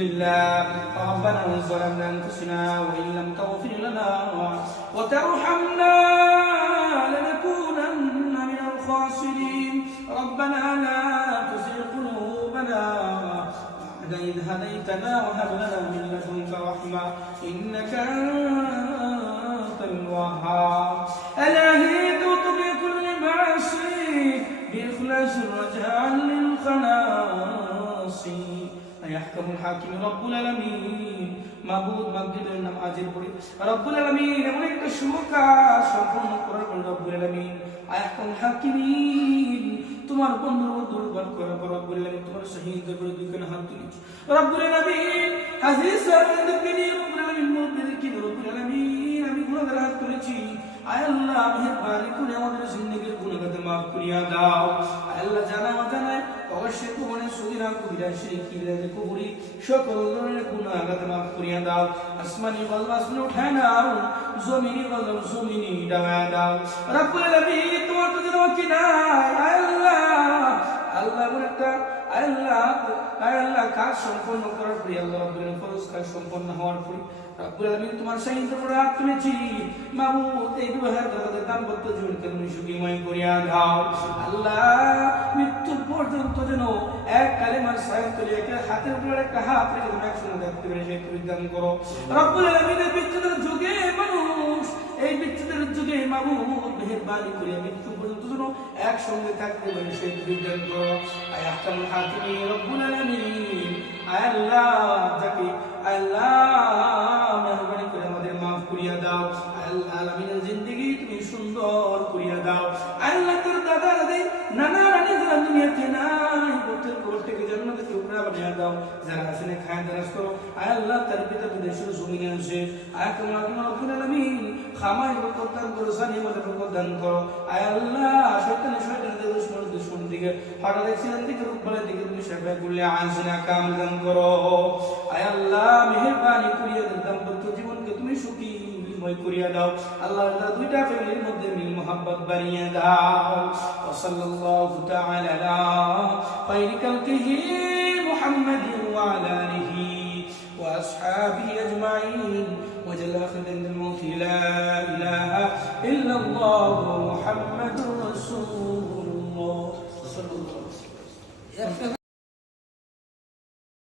لله ربنا ظلمنا أنفسنا وإن لم تغفر لنا وترحمنا لنكونن من الخاسرين ربنا لا تزغ قلوبنا بعد إذ هديتنا وهب لنا من لدنك رحمة إنك أنت الوهاب إلهي توت بكل معصية بإخلاص الرجاء للخلاص يحكم الحاكم رب العالمين মাবুদ মাগরিবের নামাজের পরে রব্বুল আলামিন এমন একটা শুভ কাজ সম্পূর্ণ করার পর রব্বুল আলামিন আহকাম হাকিমিন তোমার বন্ধুর দুর্বল করার পর রব্বুল আলামিন তোমার শহীদ করে দুইখানে হাত তুলেছ রব্বুল আলামিন হাজির সাহেবদেরকে নিয়ে রব্বুল আলামিন মুমিনদেরকে রব্বুল আলামিন আমি গুনাহগার হাত করেছি আয় আল্লাহ মেহেরবানি করে আমাদের জিন্দেগীর গুনাহগার মাফ করিয়া দাও আয় আল্লাহ জানা অজানায় অবশ্যই তোমার সগীরা কবিরা শিরকি বিদাত কুফরি সকল ধরনের গুনাহগার মাফ করিয়া দাও আসমানি গজব আসমানে উঠায় নাও জমিনি গজব জমিনি ডাওয়া দাও রব্বুল আলামিন তোমার তো যেন কি নাই আয় আল্লাহ আল্লাহ বলতা আয় আল্লাহ কাজ সম্পন্ন করার পরে আল্লাহ রব্বুল আলামিন ফরজ কাজ সম্পন্ন হওয়ার পরে রব্বুল আলামিন তোমার সাইয়্যিদ উপর হাত তুলেছি মাবুদ এই বিবাহের দাদাদের দাম্পত্য জীবনকে তুমি সুখময় করিয়া দাও আল্লাহ মৃত্যু পর্যন্ত যেন এক কালেমার সাহেব তুলে এক হাতের উপর একটা হাত রেখে তুমি একসঙ্গে দেখতে পেরে সেই পরিধান করো রব্বুল আলামিনের বিচ্ছেদের যুগে মানুষ এই বিচ্ছেদের যুগে মাবুদ মেহেরবানি করে মৃত্যু পর্যন্ত যেন একসঙ্গে থাকতে পারে সেই পরিধান করো আয় আহকামুল হাকিমিন রব্বুল আলামিন আয় আল্লাহ যাকে আল্লাহ মেহেরবানি করে আমাদের মাফ করিয়া দাও আল্লাহ আলামিনের জিন্দেগি তুমি সুন্দর করিয়া দাও আল্লাহ তোর দাদা দাদি নানা রানী যারা দুনিয়াতে নাই গোত্রের কোল থেকে জান্নাতে টুকরা বানিয়ে দাও যারা আসলে খায় দারাজ করো আল্লাহ তার পিতা বিদেশের জমিনে আসে আয়াতুল্লাহ রব্বুল আলামিন খামাই বরকত দান করো সানিমতে বরকত দান করো আল্লাহ শয়তানের দুশমন দিকে হঠাৎ অ্যাক্সিডেন্ট দিকে রূপবালের দিকে তুমি সেবা করলে আনসিনা কামিল দান করো আল্লাহ মেহেরবানি করিয়া দাম্পত্য জীবনকে তুমি সুখী ময় করিয়া দাও আল্লাহ দুইটা ফ্যামিলির মধ্যে মিল মোহাব্বত বাড়িয়ে দাও ওয়া সাল্লাল্লাহু তাআলা আলা খায়রি খালকিহি মুহাম্মাদিন ওয়া আলা আলিহি ওয়া আসহাবিহি আজমাইন ওয়া জাল্লা খাদামুল মাউত লা ইলাহা ইল্লাল্লাহ মুহাম্মাদুর রাসূলুল্লাহ সাল্লাল্লাহু আলাইহি ওয়া সাল্লাম